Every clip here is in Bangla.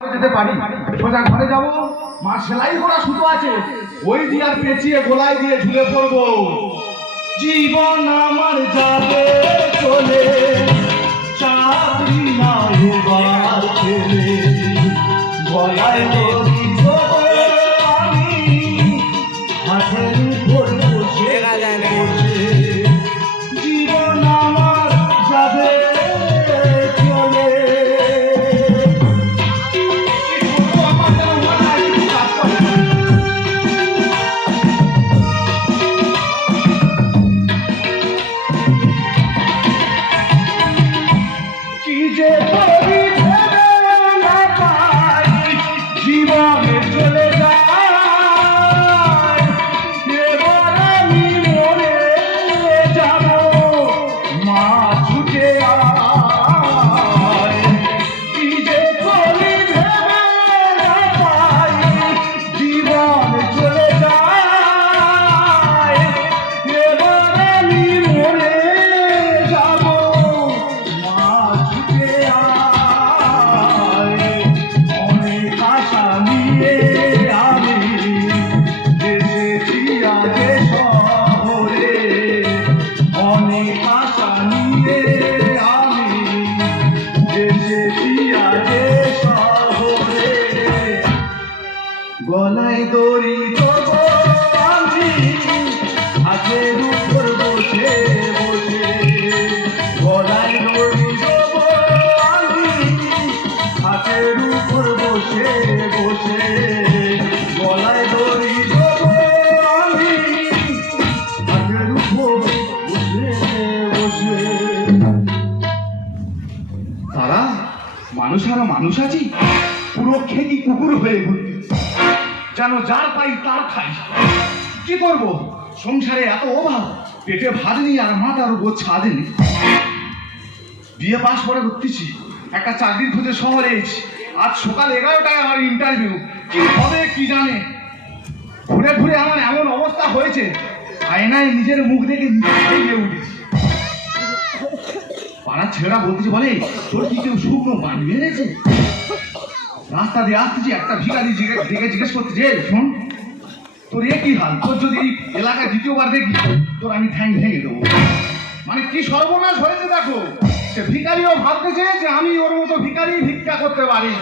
যেতে পারি সোজা ঘরে যাব, মা সেলাই করা সুতো আছে ওই দিয়ে আর পেঁচিয়ে গোলায় দিয়ে ঝুলে পড়বো। জীবন আমার যাবে চলে, চাকরি না হবার ছেলে, গলায় দড়ি দেবো আমি, হাতের উপর বসে বসে। জীবন আমার যাবে চলে। গলায় দড়ি দেবো আমি, হাতের উপর বসে বসে। গলায় দড়ি দেবো আমি, হাতের উপর বসে বসে। গলায় দড়ি দেবো আমি, হাতের উপর বসে বসে। তারা মানুষ আর মানুষ আছি, পুরো খেকি কুকুর হয়ে ঘুরতে, যেন যার পাই তার খাই। কি করব, সংসারে এত অভাব, পেটে ভাত নেই আর মাথার উপর ছাদ নেই। বিয়ে পাশ করে করতেছি, একটা চাকরির খুঁজে শহরে এসেছি। আজ সকাল 11টায় আমার ইন্টারভিউ, কি হবে কি জানে। ঘুরে ঘুরে আমার এমন অবস্থা হয়েছে, আয়নায় নিজের মুখ দেখে নিজে উঠেছি। পাড়ার ছেলেরা বলতেছে, বলে তোর কি কেউ শুকনো বান মেরেছে? রাস্তা দিয়ে আসতেছি, একটা ভিখারি জিজ্ঞেস করতে, যে শোন তোর এ কি হাল, তোর যদি এলাকায় দ্বিতীয়বার দেখি তোর আমি ঠ্যাং ভেঙে দেবো। মানে কি সর্বনাশ হয়েছে দেখো। সে ভিখারিও ভাবতেছে যে আমি ওর মতো ভিখারি ভিক্ষা করতে পারি।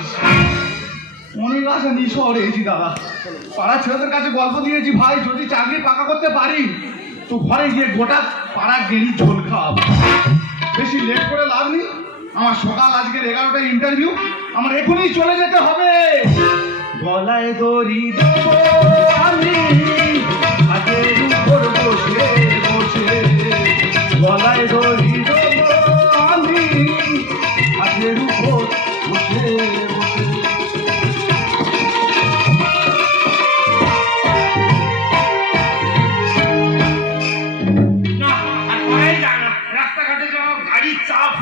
অনেক আশা নিয়ে শহরে এসেছি দাদা। পাড়ার ছেলেদের কাছে গল্প দিয়েছি, ভাই যদি চাকরি পাকা করতে পারি তো ঘরে গিয়ে গোটা পাড়া গেড়ি ঝোল খাওয়াবো। বেশি লেট করে লাভ নেই, আমার সকাল আজকের 11টায় ইন্টারভিউ, আমার এখনই চলে যেতে হবে। গলায় দড়ি দেবো আমি, হাতের উপর বসে বসে। গলায় দড়ি দেবো আমি, হাতের উপর বসে বসে। রাস্তাঘাটে যাওয়া গাড়ির চাপ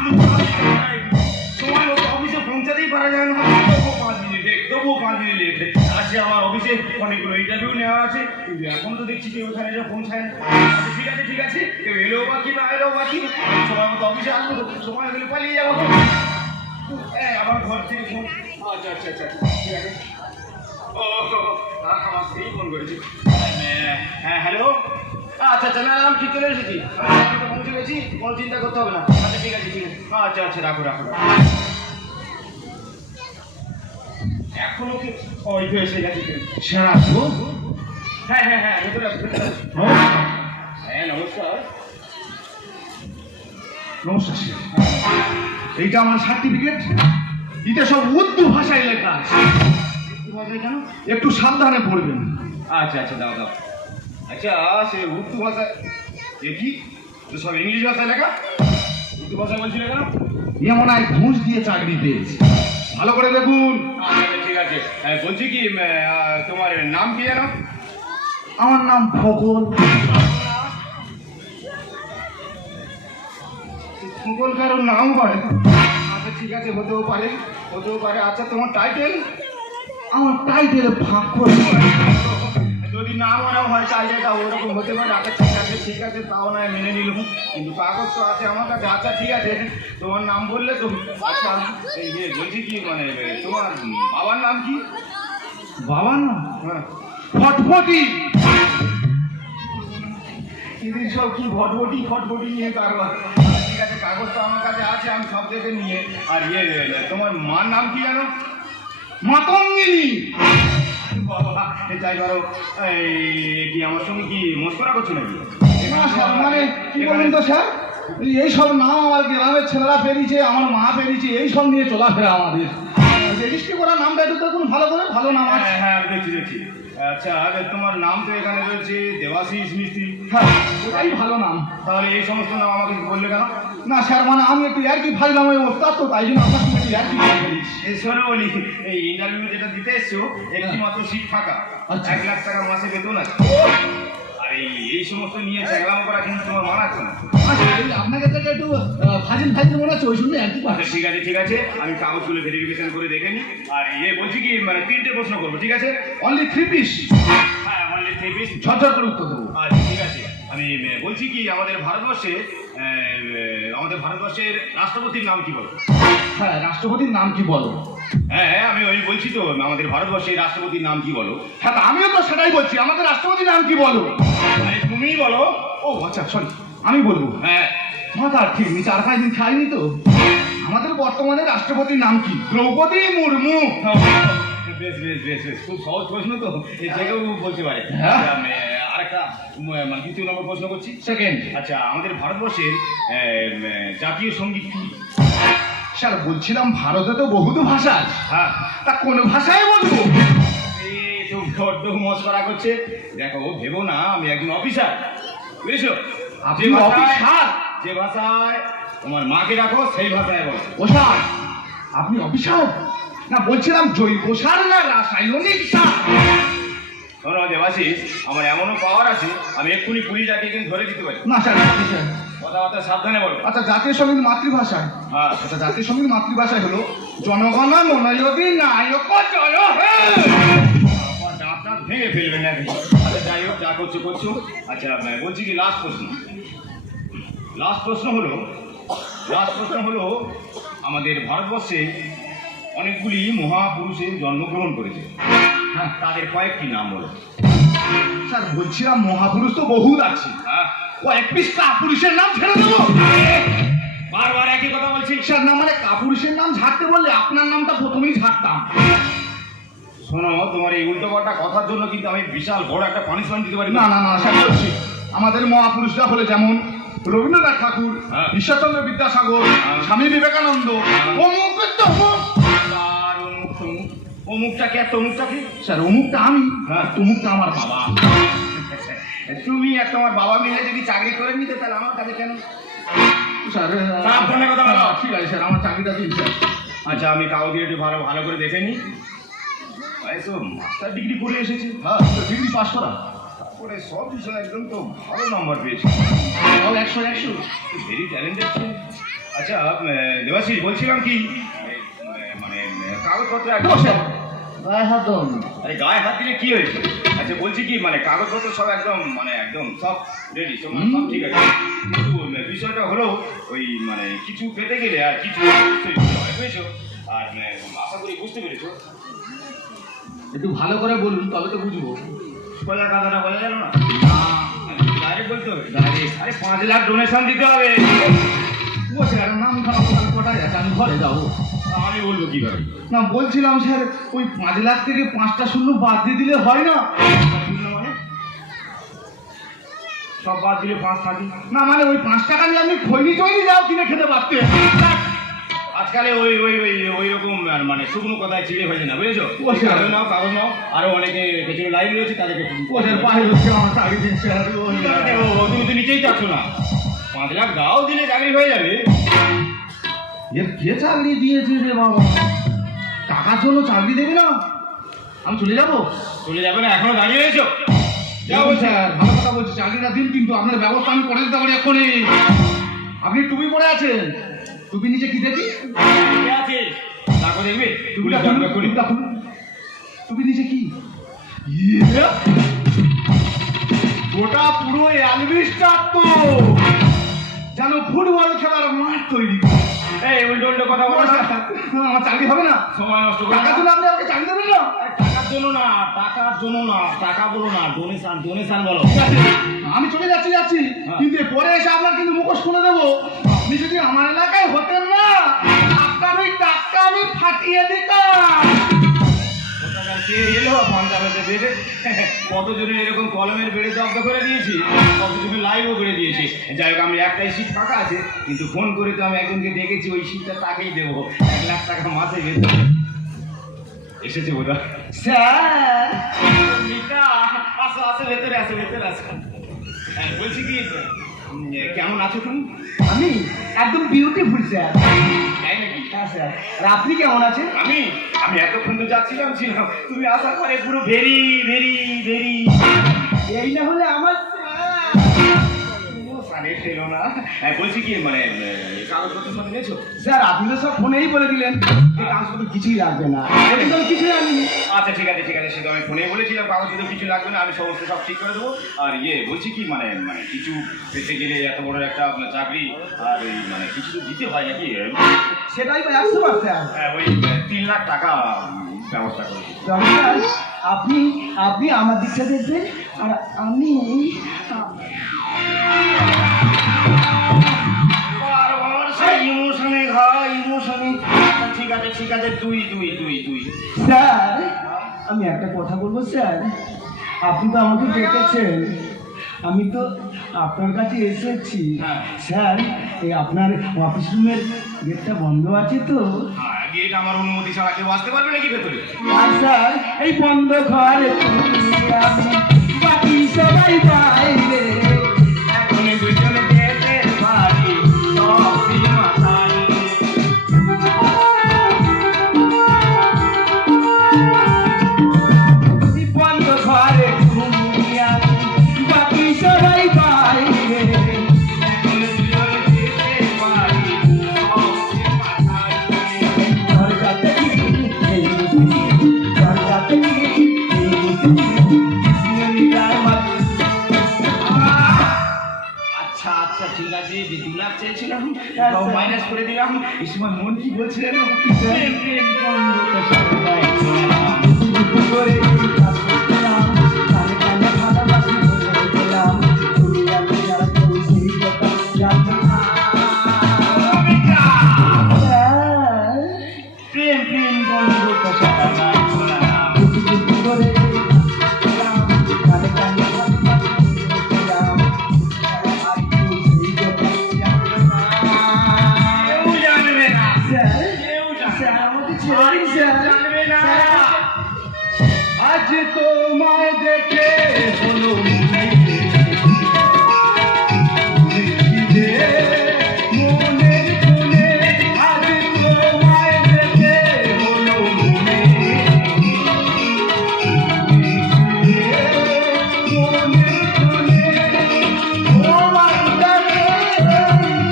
সময় মতো অফিসে পৌঁছাতেই পারা যায় না। তবুও 5 মিনিট লেট আছে। আমার অফিসে অনেকগুলো ইন্টারভিউ নেওয়া আছে, কিন্তু এখন তো দেখছি যে ওখানে যা পৌঁছায় না। ঠিক আছে ঠিক আছে, কেউ এলেও বাকি না এলেও বাকি, সময় মতো অফিসে আসবো, সময় হলে পালিয়ে যাবো। আমার ঘর থেকে ফোন। আচ্ছা আচ্ছা আচ্ছা ঠিক আছে। ও আমার সেই ফোন করেছি। হ্যাঁ হ্যালো, আচ্ছা আচ্ছা, না আমি ঠিক চলে এসেছি, পৌঁছে গেছি, কোনো চিন্তা করতে হবে না। আচ্ছা ঠিক আছে ঠিক আছে, আচ্ছা আচ্ছা রাখো রাখো। এখনো কি ওই তো এসে গেছি স্যার আসবো? হ্যাঁ হ্যাঁ হ্যাঁ ভেতরে আসবো। হ্যাঁ নমস্কার। নমস্কার স্যার, এইটা আমার সার্টিফিকেট। এটা সব উর্দু ভাষায় লেখা আছে। ভাষায় কেন? একটু সাবধানে পড়বেন। আচ্ছা আচ্ছা দাও দাও। আচ্ছা সে উর্দু ভাষায় দেখি তো, সব ইংলিশ ভাষায় লেখা, উর্দু ভাষায় বলছিলে কেন? এ মনে হয় ঘুষ দিয়ে চাকরি পেয়েছে, ভালো করে দেখুন। আচ্ছা ঠিক আছে, বলছি কি তোমার নাম কি জানো? আমার নাম ফকল। ফকল কারোর নাম হয়? আচ্ছা ঠিক আছে, হতেও পারে হতেও পারে। আচ্ছা তোমার টাইটেল? আমার টাইটেল ফাঁক। যদি না মনে হয় চাইলেটা ওরকম হতে পারে, আচ্ছা ঠিক আছে তাও নয় মেনে নিলাম, কিন্তু কাগজ তো আছে আমার কাছে। আচ্ছা ঠিক আছে, তোমার নাম বললে তো। আচ্ছা এই যে বলছি কি মানে তোমার বাবার নাম কি? বাবা না হ্যাঁ, ফটফটি। এদের সব কি ভটভটি ফটভটি নিয়ে কারবার। ঠিক আছে, কাগজ তো আমার কাছে আছে, আমি সব থেকে নিয়ে। আর তোমার মার নাম কি জানো? মাতঙ্গিনী। বাবা যাই পারো, এই কি আমার সঙ্গে কি মস্করা করছো নাকি? না স্যার, মানে কি বলুন তো স্যার, এই সব নাম আমার গ্রামের ছেলেরা পেরিয়েছে, আমার মা পেরিয়েছে, এই সব নিয়ে চলাফেরা আমাদের। রেজিস্ট্রি করা নামটা একটু দেখুন ভালো করে, ভালো নাম আছে। হ্যাঁ হ্যাঁ দেখছি। আচ্ছা তোমার নাম তো এখানে রয়েছে দেবাশিস মিস্ত্রি। হ্যাঁ, ওটাই ভালো নাম। তাহলে এই সমস্ত নাম আমাকে বললে কেন? না স্যার, মানে আমি একটু আর কি ভাই নামে ওস্তাদ, তো তাই জন্য আপনার সঙ্গে আর কি শোনো বলি, এই ইন্টারভিউ যেটা দিতে এসছো একটি মাত্র সিট ফাঁকা, 1 লাখ টাকা মাসে বেতন আছে। আর এই সমস্ত নিয়ে চাকলাম করা কিন্তু তোমার মানাচ্ছে না। আপনাকে তো একটু ফাজিল মনে হচ্ছে, ওই শুনে আর কি। আচ্ছা ঠিক আছে, আমি কাগজগুলো ভেরিফিকেশন করে দেখে নিই। আর বলছি কি মানে 3টে প্রশ্ন করবো, ঠিক আছে? Only 3 piece. হ্যাঁ অনলি 3 পিস, ঝরঝর করে উত্তর দেবো। আচ্ছা ঠিক আছে। আমি বলছি কি আমাদের ভারতবর্ষের রাষ্ট্রপতির নাম কি বলো? হ্যাঁ, রাষ্ট্রপতির নাম কি বলো? হ্যাঁ আমি বলছি তো আমাদের ভারতবর্ষের রাষ্ট্রপতির নাম কি বলো? হ্যাঁ, আমিও তো সেটাই বলছি, আমাদের রাষ্ট্রপতির নাম কি বলো? আরে তুমিই বলো। ও আচ্ছা সরি, আমি বলবো। হ্যাঁ মাথা ঠিক নি, 4-5 দিন খাইনি তো। আমাদের বর্তমানে রাষ্ট্রপতির নাম কি? দ্রৌপদী মুর্মু। বেশ খুব সহজ প্রশ্ন তো, যে কেউ বলতে পারে। হ্যাঁ। আরেকটা মানে 2 নম্বর প্রশ্ন করছি। সেকেন্ড। আচ্ছা আমাদের ভারতবর্ষের জাতীয় সঙ্গীত কি? স্যার বলছিলাম ভারতে তো বহুত ভাষা আছে, হ্যাঁ তা কোন ভাষায় বলবো? এই তো বড্ড মস্করা করছে। দেখো ভেবো না আমি একজন অফিসার, বুঝেছো? আপনি অফিসার? যে ভাষায় তোমার মাকে রাখো সেই ভাষায় বলো। ও স্যার, আপনি অফিসার? না বলছিলাম জৈব সার না রাসায়নিক সার। শোনো দেবাশিস, আমার এমনও পাওয়ার আছে আমি এক্ষুনি পুলিশটাকে কিন্তু ধরে দিতে পারি। না স্যার, কথাবার্তা সাবধানে বলো। আচ্ছা জাতীয় সঙ্গীত মাতৃভাষায়। হ্যাঁ আচ্ছা জাতীয় সঙ্গীত মাতৃভাষায় হলো জনগণ মনোযোগী নায়ক জয় হে। আমার দাঁত ভেঙে ফেলবে না। আচ্ছা যাই হোক, যা করছো। আচ্ছা বলছি কি লাস্ট প্রশ্ন হলো আমাদের ভারতবর্ষে অনেকগুলি মহাপুরুষের জন্মগ্রহণ করেছে। হ্যাঁ, তাদের কয়েকটি নাম বলো। স্যার বলছিলাম মহাপুরুষ তো বহুত আছে, হ্যাঁ কয়েক পিস কাপুরুষের নাম ছেড়ে দেবো? বারবার একই কথা বলছি। স্যার না, মানে কাপুরুষের নাম ঝাড়তে বললে আপনার নামটা প্রথমেই ঝাড়তাম। শোনো, তোমার এই উল্টো পাল্টা কথার জন্য কিন্তু আমি বিশাল বড় একটা পানিশমেন্ট দিতে পারি। না স্যার বলছি, আমাদের মহাপুরুষরা হলে যেমন রবীন্দ্রনাথ ঠাকুর, হ্যাঁ। ঈশ্বরচন্দ্র বিদ্যাসাগর, হ্যাঁ। স্বামী বিবেকানন্দ, অমুক তমুক। আর অমুকটা কি আর তমুকটা কি? স্যার অমুকটা আমি, হ্যাঁ। তমুকটা আমার বাবা। তুমি আর তোমার বাবা মিলে যদি চাকরি করে নিতে তাহলে আমার কাছে কেন? স্যার সাবধানে কথা বলো। ঠিক আছে স্যার, আমার চাকরিটা দিন স্যার। আচ্ছা আমি কাগজে একটু ভালো করে দেখে নিই। তো মাস্টার ডিগ্রি করে এসেছি, হ্যাঁ, ডিগ্রি পাস করা, তারপরে সব বিষয়ে একদম তো ভালো নাম্বার পেয়েছি। 100 ভেরি ট্যালেন্টেড। আচ্ছা দেবাশিস বলছিলাম কি মানে কাগজপত্র একদম গায়ে হাত দাও না। আরে গায়ে হাত দিলে কি হয়েছে? আচ্ছা বলছি কি মানে কাগজপত্র সব একদম সব রেডি, সব ঠিক আছে, কিন্তু বিষয়টা হলো ওই মানে কিছু পেতে গেলে আর কিছু অবশ্যই দিতে হয়, বুঝেছো? আর আশা করি বুঝতে পেরেছো। একটু ভালো করে বলুন তবে তো বুঝবো। সোজা কথাটা বলা গেল না, ডাইরেক্ট বলতে হবে। আরে 5 লাখ ডোনেশন দিতে হবে। ও স্যার নাম খারাপ কোটায় আছে, আমি ঘরে যাবো। আমি বলবো কিভাবে? না বলছিলাম স্যার, ওই 5 লাখ থেকে 5টা শূন্য বাদ দিয়ে দিলে হয় না? মানে সব বাদ দিলে 5 থাকি না, মানে ওই 5 টাকা নিয়ে আপনি খৈনি যাও কিনে খেতে পারতেন। আজকালে ওই রকম মানে শুকনো কথায় চিড়ে হয়েছে না, বুঝেছো? কাগজ নাও, আরো অনেকে পেছনে লাইন রয়েছে তাদেরকে ওদের পায়ে হচ্ছে আমার চাকরি দিন স্যার। তুমি তো নিচেই চাচ্ছ না। 5 লাখ দাও, দিলে চাকরি হয়ে যাবে। এর কে চাকরি দিয়েছে রে বাবা? টাকার জন্য চাকরি দেবে না? আমি চলে যাবো। চলে যাবে না, এখনো দাঁড়িয়ে রয়েছো? যাবো স্যার, ভালো কথা বলছি, চাকরিটা দিন, কিন্তু আপনার ব্যবস্থা আমি করে দিতে পারি এক্ষুনি। আপনি টুপি পরে আছেন, টুপি নিচে কি দেখি? কে আছে? তাকে দেখবে? টুপিটা খুলুন, টুপিটা খুলুন। টুপি নিচে কি? ইয়ে! গোটা পুরো অ্যালবিস্টার তো যেন ফুটবল খেলার মাঠ তৈরি এই উল্টো উল্টো কথা বলো না। আমার চাকরি হবে না সময় নষ্ট করে টাকার জন্য আপনি আমাকে চাকরি দেবেন না টাকার জন্য না, টাকার জন্য না, টাকা বলো না, ডোনেশন ডোনেশন বলো। ঠিক আছে, আমি চলে যাচ্ছি কিন্তু পরে এসে আপনার কিন্তু মুখোশ খুলে দেবো। আপনি যদি আমার এলাকায় হতেন না আপনার ওই টাকা আমি ফাটিয়ে দিতাম। কে এলো পঞ্চায়েতে বেড়ে কতজনের এরকম কলমের বেড়ে জব্দ করে দিয়েছি, কতজনের লাইভও করে দিয়েছি। যাই হোক, আমি একটাই সিট ফাঁকা আছে, কিন্তু ফোন করে তো আমি একজনকে ডেকেছি, ওই সিটটা তাকেই দেবো। 1 লাখ টাকা মাসে বেতন এসেছে বোধহয়। স্যার মিতা, আসো আসো, ভেতরে আসো, ভেতরে আসো। হ্যাঁ, বলছি কি কেমন আছো তুমি? আমি একদম বিউটিফুল স্যার। তাই নাকি? হ্যাঁ স্যার, আর আপনি কেমন আছেন? আমি আমি এতক্ষণ তো ছিলাম তুমি আসার পরে পুরো ভেরি ভেরি ভেরি এই না হলে আমার ছিল না। বলছি কি মানে কাগজপত্র সব নিয়েছো? স্যার আপনি তো সব ফোনেই বলে দিলেন যে কাগজপত্র কিছুই লাগবে না, কিন্তু আমি কিছুই আনিনি। আচ্ছা ঠিক আছে ঠিক আছে, সে তো আমি ফোনে বলেছিলাম কাগজপত্র কিছু লাগবে না, আমি সমস্ত সব ঠিক করে দেবো। আর বলছি কি মানে মানে কিছু পেতে গেলে এত বড় একটা আপনার চাকরি, আর ওই মানে কিছু তো দিতে হয় নাকি? সেটাই 100 স্যার। হ্যাঁ, ওই 3 লাখ টাকা ব্যবস্থা করেছি। স্যার আপনি আপনি আমার দিকটা দেখবেন আর আমি ইমোশনে ঘর ইমোশনে। ঠিক আছে ঠিক আছে, দুই দুই দুই দুই। স্যার আমি একটা কথা বলবো স্যার, আপনি তো আমাকে ডেকেছেন, আমি তো আপনার কাছে এসেছি। হ্যাঁ। স্যার এই আপনার অফিস রুমের গেটটা বন্ধ আছে তো? গেট আমার অনুমতি ছাড়া কেউ আসতে পারবে নাকি ভেতরে? আর স্যার এই বন্ধ ঘরে তুমি আমি বাকি সবাই বাইরে, এখন দুজনে যেতে পারি সব সীমা ছাড়িয়ে। এই বন্ধ ঘরে তুমি আমি বাকি সবাই বাইরে, এখন দুজনে যেতে পারি সব সীমা ছাড়িয়ে। দরজাতে কি এই মুসলিম, দরজাতে কি এই মুসলিম, সিনেমিটার মাঝে। আচ্ছা আচ্ছা ঠিক আছে, যে 2 লাখ চেয়েছিলাম হ্যাঁ, তাও স্যার। মাইনাস করে দিলাম। এই সময় মন কি বলছে জানো? স্যার। প্রেম প্রেম বন্ধুত্ব সবাই ছিলাম। করে কাজ করলাম, কানে কানে ভালোবাসি বলে গেলাম, তুমি আমি যারা কেউ সেই কথা জানতো না। স্যার, প্রেম প্রেম বন্ধুত্ব সবাই ছিলাম। টুকু টুকু করে গেলাম, কানে কানে ভালোবাসি বলে গেলাম, আর কেউ সেই কথা জানতো না। কেউ জানবে না, স্যার, কেউ জানবে স্যার না। আমাকে ছেড়ে দিন স্যার। জানবে না। আজ তোমায় দেখে হলো মনে মনের কোণে, আজ তোমায় দেখে হলো মনে মনের কোণে, তোমার ডাকে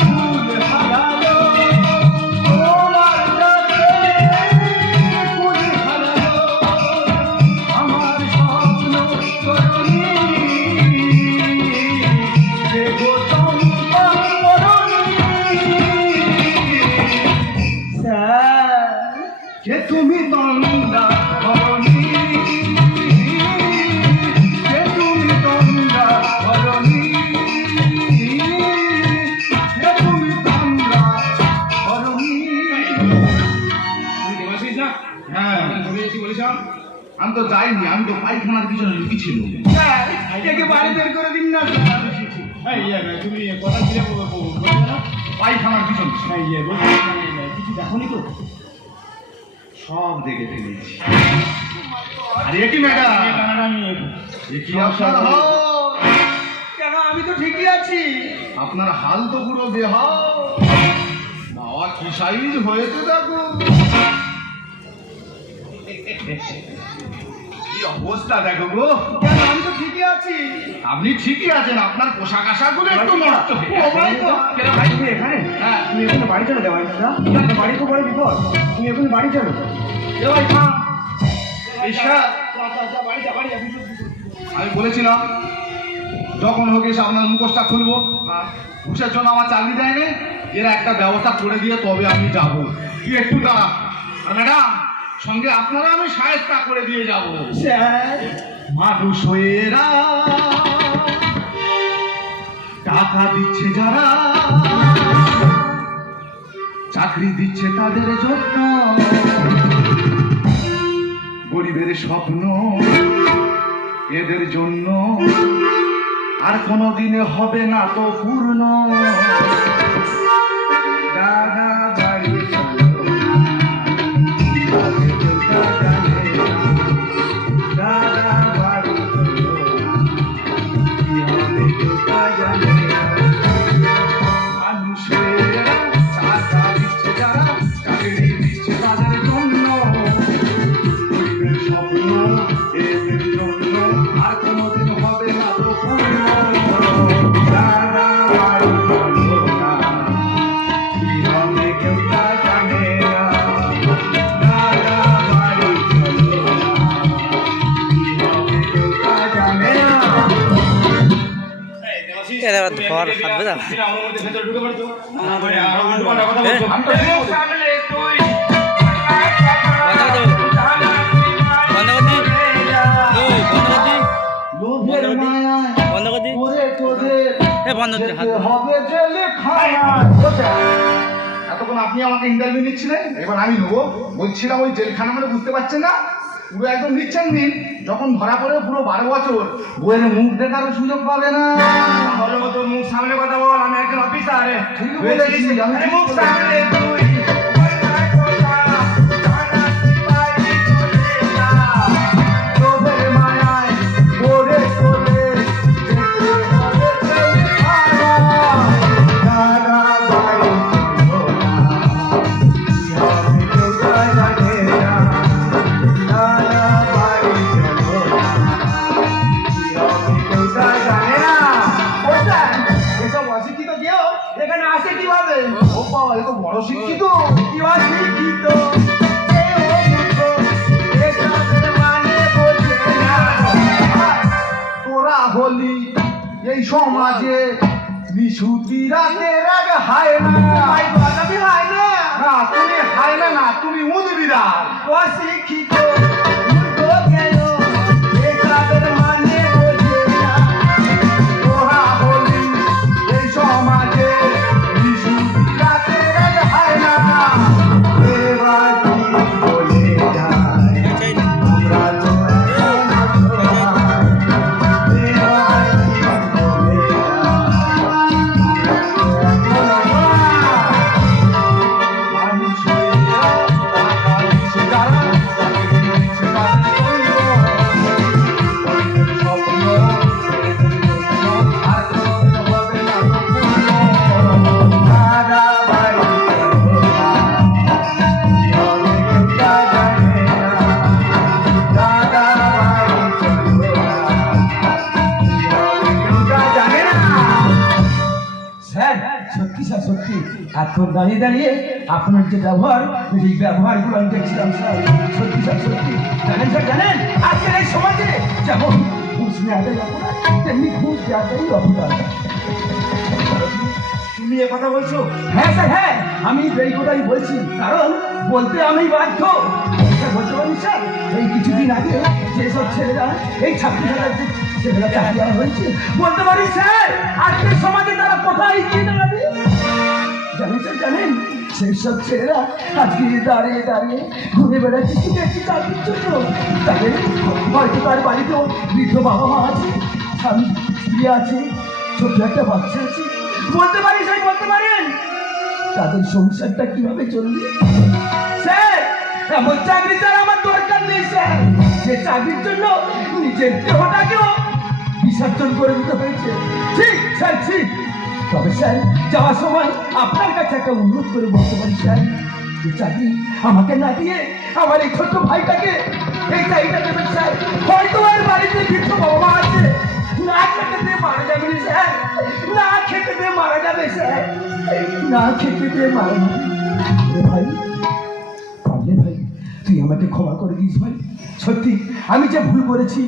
ফুল হারালো, তোমার ডাকে ফুল হারালো, আমার স্বপ্ন করুণী দেখো চম্পা স্যার যে তুমি তন্দা ধরণী, যে তুমি তন্দা ধরণী, যে তুমি তন্দা ধরণী। তুই দেবাশিস না? হ্যাঁ ছবি এসে বলেছিলাম। আমি তো যাইনি, আমি তো পায়খানার পিছনে লুকিয়েছিল। স্যার একে বাড়ি বের করে দিন না স্যার। তুমি কথা ছিলে বলছো না? পায়খানার পিছনে কিছু দেখোনি তো? সব দেখে ফেলেছি। আরে কি ম্যাডাম, কি আপনার হাল? কেন আমি তো ঠিকই আছি, আপনার হাল তো পুরো বেহাল। বাবা কি সাইজ হয়েছে দেখো, কি অবস্থা দেখো গো। কেন আমি তো ঠিকই আছি। আপনি ঠিকই আছেন, আপনার পোশাক আশাক গুলো একটু নষ্ট হয়ে গেছে। এখানে হ্যাঁ তুমি এখন বাড়ি চলে যাও দাদা, বাড়ি তো বড় বিপদ, তুমি এখন বাড়ি চলো। এ ভাই থাম। এই স্যার, বাড়ি যা বাড়ি যা। আমি বলেছিলাম যখন হোক এসে আপনার মুখোশটা খুলবো। ঘুষের জন্য আমার চাকরি দেয়নি, এরা একটা ব্যবস্থা করে দিয়ে তবে আমি যাব। কি একটু দাঁড়া। আর ম্যাডাম সঙ্গে আপনারা আমি সাহায্য করে দিয়ে যাব। স্যার মানুষ হয়েরা টাকা দিচ্ছে যারা, চাকরি দিচ্ছে তাদের জন্য, গরিবের স্বপ্ন এদের জন্য আর কোনোদিনে হবে না তো পূর্ণ। দাদা বাড়ি চলো, দাদা বাড়ি চলো, কি হবে তা জানে না। মানুষেরা টাকা দিচ্ছে যারা, চাকরি দিচ্ছে তাদের জন্য, গরিবের স্বপ্ন এদের জন্য আর কোনোদিন হবে না তো পূর্ণ। দাদা বাড়ি চলো না, কি হবে কেউ তা জানে না। দাদা বাড়ি চলো না, কি হবে কেউ তা জানে না। এরা ধর হাঁটবে না। আমার মধ্যে ভেতরে ঢুকে পড়তো তারপরে আরো উল্টোপাল্টা কথা বলতো। আমি তো মুখ সামলে তুই লোভের মায়ায় বন্ধ করে দি। ওরে তোদের বন্ধ হচ্ছে, হাত যেতে ধর। হবে জেলখানায়। এতক্ষণ আপনি আমাকে ইন্টারভিউ নিচ্ছিলেন, এবার আমি নেবো। বলছিলাম ওই জেলখানা মানে বুঝতে পারছেন না, পুরো একদম নিচ্ছেন দিন। যখন ধরা পড়ে পুরো 12 বছর বইয়ের মুখ দেখারও সুযোগ পাবে না। তাহলে ও তোর মুখ সামনে কথা বল, আমি একজন অফিসার। ঠিক বলেছি, আমি ঠিক মুখ বলেছি। সামনে তুই লোভের মায়ায় ওরে তোদের যেতে হবে জেলখানায়। দাদা বাড়ি চলো না, কি হবে কেউ তা জানে না। দাদা বাড়ি চলো না, কি হবে কেউ তা জানে না। এসব অশিক্ষিত কেউ এখানে আসে কিভাবে? ও বাবা, এ তো বড় শিক্ষিত। কি অশিক্ষিত তোরা হলি এই সমাজে নিশুতি রাতের আগ হায় না। তুমি হায় না, না তুমি হায় না, না তুমি উদ্বিরাল। অশিক্ষিত মানে বোঝে না। তোরা হলি এই সমাজে নিশুতি রাতের আগ হায় না। এবার কি বলে যায় আমরা তো এখন অসহায়। এবার কি বলে যায় আমরা তো এখন অসহায়। মানুষেরা টাকা দিচ্ছে যারা, চাকরি দিচ্ছে তাদের জন্য, গরিবের স্বপ্ন এদের জন্য আর কোনোদিন হবে না তো পূর্ণ। দাদা বাড়ি চলো না, কি হবে কেউ তা জানে না। দাদা বাড়ি চলো না, কি হবে কেউ তা জানে না। স্যার সত্যি স্যার সত্যি এখন দাঁড়িয়ে দাঁড়িয়ে আপনার যে ব্যবহার, এই ব্যবহারগুলো আমি দেখছিলাম স্যার। সত্যি স্যার সত্যি। জানেন স্যার, জানেন আজকের এই সমাজে যেমন ঘুষ নেওয়াটাই অপরাধ, তেমনি ঘুষ দেওয়াটাই অপরাধ। তুমি এ কথা বলছো? হ্যাঁ স্যার, হ্যাঁ আমি এই কথাই বলছি, কারণ বলতে আমি বাধ্য। স্যার বলতে পারি স্যার, এই কিছুদিন আগে যেসব ছেলেরা এই ছাত্রী ছেলেরা চাকরি দেওয়া হয়েছে, বলতে পারি স্যার আজকের সমাজে তারা কোথায় গিয়ে দাঁড়াবে জানেন স্যার, জানেন সেই সব ছেলেরা আজকে দাঁড়িয়ে দাঁড়িয়ে ঘুরে বেড়াচ্ছে শুধু একটি চাকরির জন্য। তাদের হয়তো তার বাড়িতেও বৃদ্ধ বাবা মা আছে, স্বামী স্ত্রী আছে, ছোট্ট একটা বাচ্চা আছে। বলতে পারি স্যার, বলতে পারেন তাদের সংসারটা কিভাবে চলবে? স্যার এমন চাকরি স্যার আমার দরকার নেই স্যার, যে চাকরির জন্য নিজের দেহটাকেও বিসর্জন করে দিতে হয়েছে। ঠিক স্যার, ঠিক। তবে স্যার যাওয়ার সময় আপনার কাছে একটা অনুরোধ করে বলতে পারি স্যার, যে চাকরি আমাকে না দিয়ে আমার এই ছোট্ট ভাইটাকে এই চাকরিটা দেবেন স্যার। হয়তো আর বাড়িতে বৃদ্ধ বাবা আছে, না খেতে দিয়ে মারা যাবে স্যার, না খেতে দিয়ে মারা যাবে স্যার, না খেতে দিয়ে মারা যাবে। ভাই পারলে ভাই তুই আমাকে ক্ষমা করে দিস ভাই। সত্যি আমি যে ভুল করেছি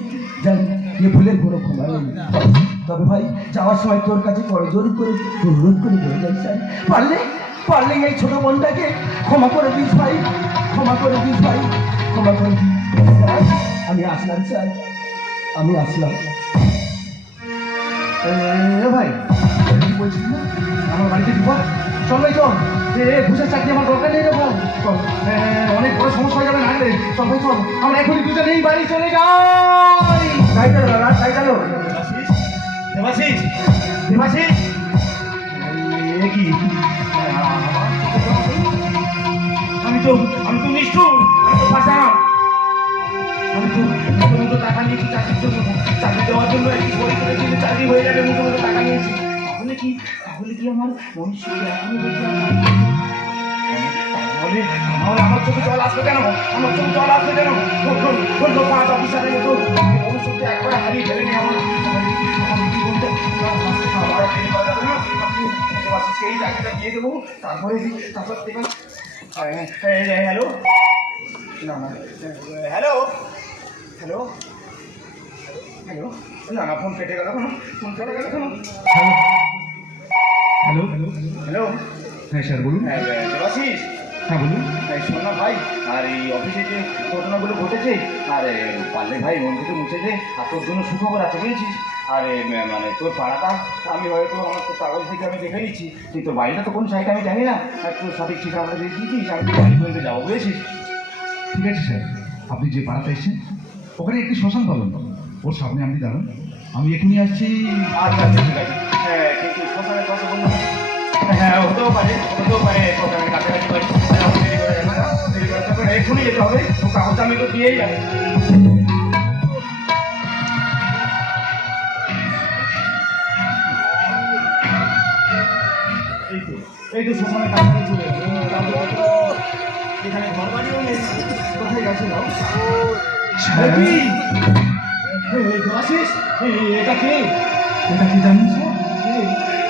জানি, এ ভুলের কোনো ক্ষমা নেই। তবে ভাই যাওয়ার সময় তোর কাছে করজোড়ি করে অনুরোধ করে বলে যাই স্যার, পারলে পারলে এই ছোট বোনটাকে ক্ষমা করে দিস ভাই, ক্ষমা করে দিস ভাই, ক্ষমা করে দিস। স্যার, আমি আসলাম স্যার, আমি আসলাম। এ ভাই, কি বলছিস না? আমার বাড়িতে বিপদ, চল ভাই চল। ঘুষের চাকরি আমার দরকার নেই রে ভাই, চল। অনেক বড় সমস্যা হয়ে যাবে না রে, চল ভাই চল। আমরা এখনই দুজনে এই বাড়ি চলে যাই। তাই গেল দাদা, তাই গেল। দেবাশিস, দেবাশিস, এ কি? আমি তো নিষ্ঠুর, আমি তো ফাঁসাম। আমি তো মুখে টাকা নিয়েছি চাকরির জন্য, চাকরি দেওয়ার জন্য একটি বই করেছি, চাকরি হয়ে যাবে, মুখে টাকা নিয়েছি। তাহলে কি আমার মনুষ্য এখনো বেঁচে আছে? তাহলে আমার চোখে জল আসবে কেন? আমার চোখে জল আসবে কেন? অন্য 5 অফিসারের মতো মনুষ্যকে একবারে হারিয়ে ফেলেনি আমার জীবনটা। আমার সেই চাকরিটা দিয়ে দেবো, তারপরে দেখবেন। হ্যালো, না হ্যালো হ্যালো হ্যালো, না ফোন কেটে গেল কেন? ফোন কেটে গেল কেন? হ্যালো হ্যালো, হ্যাঁ স্যার বলুন। দেবাশিস, হ্যাঁ বলুন। শোন না ভাই, আর এই অফিসে যে ঘটনাগুলো ঘটেছে, আর পারলে ভাই মন থেকে মুছে দে। আর তোর জন্য সুখবর আছে বুঝেছিস। আর মানে তোর পাড়াটা আমি হয়তো আমার তোর কাগজ থেকে আমি দেখে নিচ্ছি, কিন্তু বাড়িটা তো কোন সাইডে আমি জানি না। আর তোর সঠিক ঠিকানাটা দিয়ে দিয়েছিস, আমি তোর বাড়ি পর্যন্ত যাবো বুঝেছিস। ঠিক আছে স্যার, আপনি যে পাড়াতে এসেছেন ওখানে একটি শ্মশান পাবেন, ওর সামনে আপনি দাঁড়ান, আমি এখনই আসছি। আচ্ছা ঠিক আছে। হ্যাঁ, কিন্তু শ্মশানের কথা বললাম। হ্যাঁ, হতেও পারে শ্মশানের কাছাকাছি বাড়ি। দেরি করে যাবে না, দেরি করে যাবে না, এক্ষুনি যেতে হবে। তো কাগজটা আমি তো দিয়েই যাবে। এই তো শ্মশানের কাছাকাছি চলে এলো। এখানে ঘর বাড়িও নেই, কোথায় গেছে না? আসিস, এটা কে? এটা কি জানিস স্যার?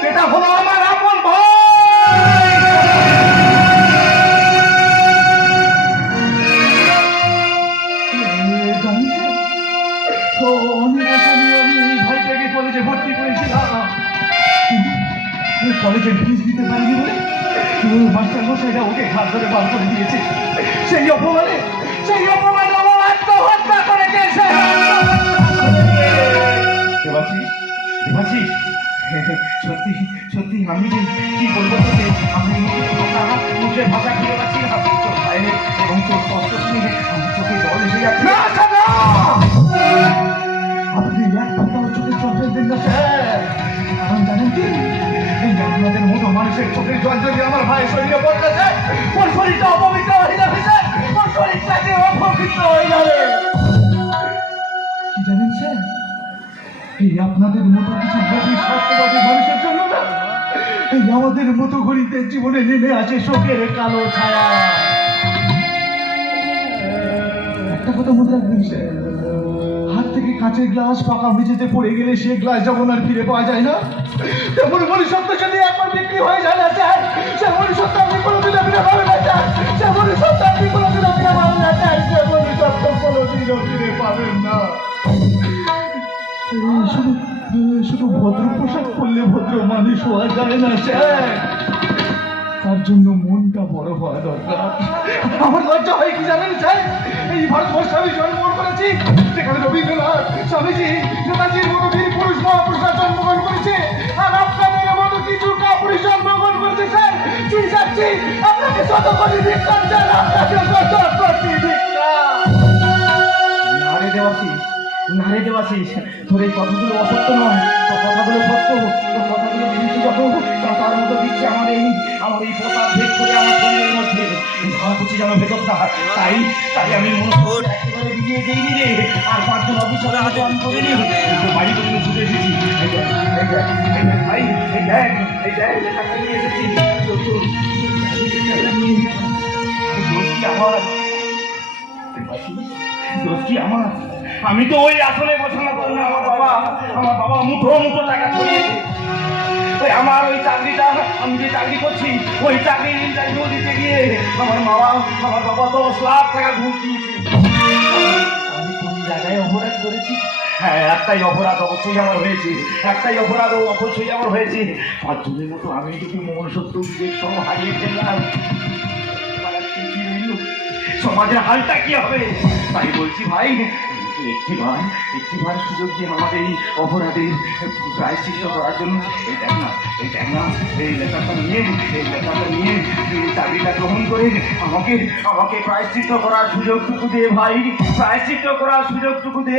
এটা হলো আমার আপন ভাই। জানিস স্যার, তো অনেক আশা নিয়ে আমি এই ভাইটাকে কলেজে ভর্তি করেছিলাম, কিন্তু কলেজের ফিস দিতে পারিনি বলে মাস্টার মশাইরা ওকে ঘাট ধরে বার করে দিয়েছে। সেই অপমানে আমার আত্মহত্যা করেছে স্যার। দেবাশিস, দেবাশিস, সত্যি সত্যি আমি যে কি বলবো তোকে, আমি মুখের ভাষা খুঁজে পাচ্ছি না। তোর ভাইয়ের এবং তোর কষ্ট শুনে আমার চোখে জল এসে যাচ্ছে। আপনি এক কথাও চোখে জল ফেলবেন না স্যার, কারণ জানেন কি, এই আপনাদের মতো মানুষের চোখের জল যদি আমার ভাইয়ের শরীরে পড়তেছে, ওর শরীরটা অপবিত্র হয়ে যাবে স্যার, ওর শরীরটাকে অপবিত্র হয়ে যাবে। কি জানেন স্যার, এই আপনাদের মতো কিছু গভীর স্বার্থবাদী মানুষের জন্য না, এই আমাদের মতো গরিবদের জীবনে নেমে আসে শোকের কালো ছায়া। একটা কথা মনে রাখবেন স্যার, হাত থেকে কাঁচের গ্লাস পাকা মেঝেতে পড়ে গেলে সে গ্লাস যেমন আর ফিরে পাওয়া যায় না, তেমন মনুষ্যত্ব যদি একবার বিক্রি হয়ে যায় না স্যার, সে মনুষ্যত্ব আপনি কোনোদিন ফিরে পাবেন না স্যার, সে মনুষ্যত্ব আপনি কোনোদিন ফিরে পাবেন না স্যার, সে মনুষ্যত্ব কোনোদিনও ফিরে পাবেন না। শুধু ভদ্র পোশাক পরলে ভদ্র মানুষ হওয়া যায় না স্যার, তার জন্য মনটা বড় হওয়া দরকার। আমার লজ্জা হয় কি জানেন স্যার, এই ভারতবর্ষে আমি জন্মগ্রহণ করেছি, সেখানে রবীন্দ্রনাথ, স্বামীজি, নেতাজির মতো বীর পুরুষ মহাপুরুষরা জন্মগ্রহণ করেছে, আর আপনাদের মতো কিছু কাপুরুষ জন্মগ্রহণ করেছে স্যার। কি যাচ্ছি আপনাকে শত কোটি ধিক্কার স্যার, আপনাকে শত কোটি ধিক্কার। নারে দেবাশিস, নারে দেবাশিস, তোর এই কথাগুলো অসত্য নয়, তোর কথাগুলো সত্য, তোর কথাগুলো নীতিগত, তার মতো দিচ্ছে আমার এই প্রসাদ ভেদ করে আমার শরীরের মধ্যে ধারা কুচি যেন ভেতরটা। তাই আমি মনে একেবারে বিয়ে দিইনি রে, আর 5 জন অফিসার হাতে আমি করিনি, বাড়ি পর্যন্ত ছুটে এসেছি। ভাই এই দেখ টাকা নিয়ে এসেছি। দোষ কি আমার? দোষ কি আমার? আমি তো ওই আসলে পছন্দ করি না। আমার বাবা মুঠো টাকা ছড়িয়েছে। ওই আমার ওই চাকরিটা, আমি যে চাকরি করছি ওই চাকরির ইন্টারভিউ দিতে গিয়ে আমার বাবা 10 লাখ টাকা ঘুষ দিয়েছে। হ্যাঁ, একটাই অপরাধ অবশ্যই আমার হয়েছে, একটাই অপরাধ অবশ্যই আমার হয়েছে। 5 জনের মতো আমি যদি মন সত্য বিবেক সহ হারিয়ে ফেললাম, আর কি কি রইল? সমাজের হালটা কি হবে? তাই বলছি ভাই, একটিবার সুযোগ দিয়ে আমাদের এই অপরাধের প্রায়শ্চিত্ত করার জন্য এই দেখ না, এই লেখাটা নিয়ে চাকরিটা গ্রহণ করে আমাকে প্রায়শ্চিত্ত করার সুযোগটুকু দে ভাই, প্রায়শ্চিত্ত করার সুযোগটুকু দে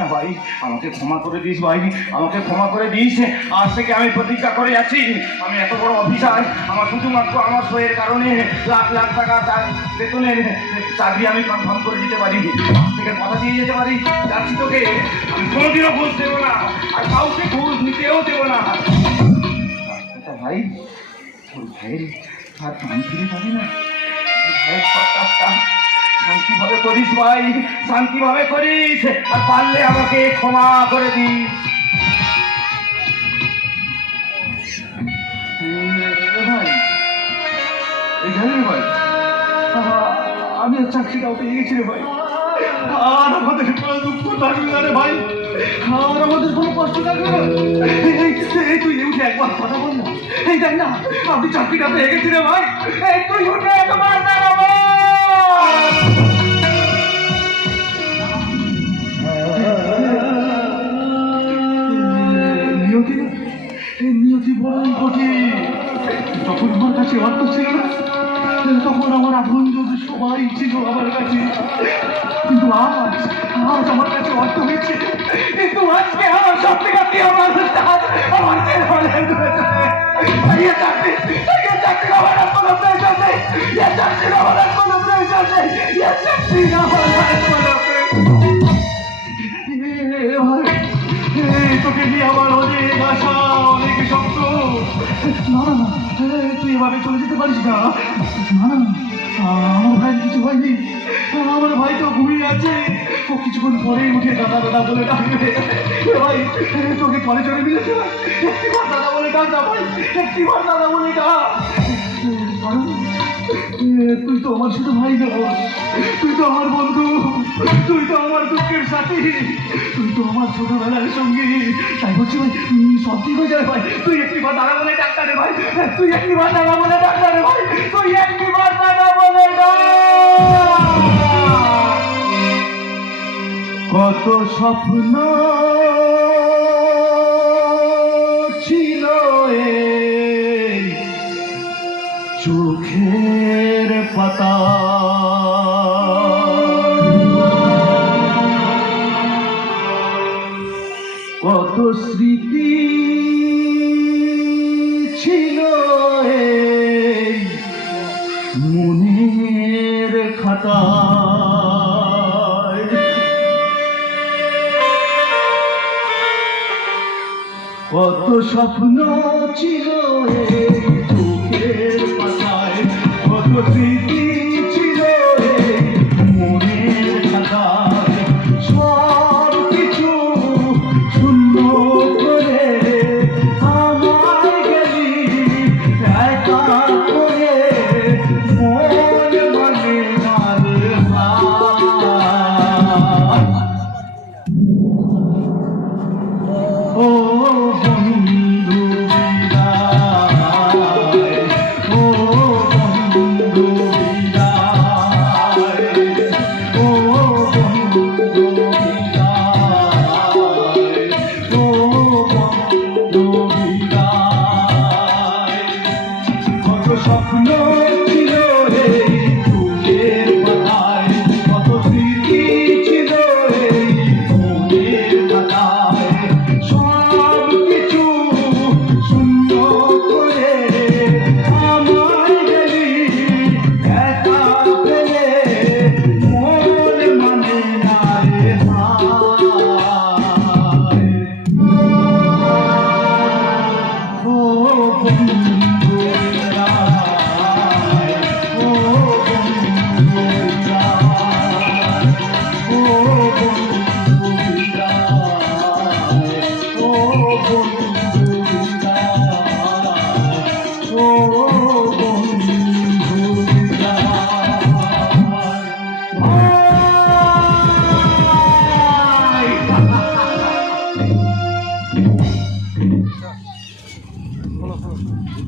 না ভাই। আমাকে ক্ষমা করে দিস ভাই, আমাকে ক্ষমা করে দিস। আজ থেকে আমি প্রতিজ্ঞা করে যাচ্ছি, আমি এত বড় অফিসার, আমার শুধুমাত্র আমার সইয়ের কারণে লাখ লাখ টাকা বেতনের চাকরি আমি কনফার্ম করে দিতে পারি। আজ থেকে কথা দিয়ে যেতে পারি, যাচ্ছি তোকে আমি কোনোদিনও ঘুষ দেবো না, আর কাউকে ঘুষ নিতেও দেবো না। ভাই, তোর ভাইয়ের আর প্রাণ ফিরে পাবি না, ভাইয়ের সব কাজটা শান্তিভাবে করিস ভাই, শান্তিভাবে করিস, আর পারলে আমাকে ক্ষমা করে দিস। ভাই, এই জানেন ভাই, আমি আর চাকরিটাও পেয়ে গেছি রে ভাই, আর আমাদের কোনো দুঃখ থাকবে না রে ভাই, আর আমাদের কোনো কষ্ট থাকবে না। এই তুই উঠে একবার কথা বল না, এই দেখ না আপনি চাকরিটা পেয়ে গেছি রে ভাই, এই তুই উঠে একবার দাঁড়াবো। নিয়তি বড়ই কঠিন। যখন আমার কাছে অর্থ ছিল না, তখন আমার আপনজন সবাই ছিল আমার কাছে, কিন্তু আজ আমার কাছে অর্থ হয়েছে, কিন্তু আজকে আমার সব থেকে আমার চাকরি আমার কোনো প্রয়োজন নেই, চাকরি আমার কোনো প্রয়োজন নেই, চাকরি আমার কোনো তোকে নিয়ে আমার অনেক আশা, অনেক স্বপ্ন। না না না, তুই এভাবে চলে যেতে পারিস না। না না, আমার ভাইয়ের কিছু হয়নি, আমার ভাই তো ঘুমিয়ে আছে, ও কিছুক্ষণ পরেই উঠে দাদা দাদা বলে ডাকবে। ভাই, তোকে পরে চলে মিলেছে ভাই, একটিবার দাদা বলে ডাক না ভাই, একটিবার দাদা বলে ডাক। তুই তো আমার শুধু ভাই না, তুই তো আমার বন্ধু, তুই তো আমার দুঃখের সাথী, তুই তো আমার ছোটবেলার সঙ্গী। তাই বলছি ভাই, সব ঠিক হয়ে যাবে ভাই, তুই একটিবার দাদা বলে ডাক্তার রে ভাই, তুই একটিবার দাদা বলে ডাক্তার রে ভাই, তুই একটিবার দাদা বলে ডাক। কত স্বপ্ন ছিল এই চোখের পাতা, কত স্মৃতি ছিল এই মনের খাতায়, কত স্বপ্ন ছিল এই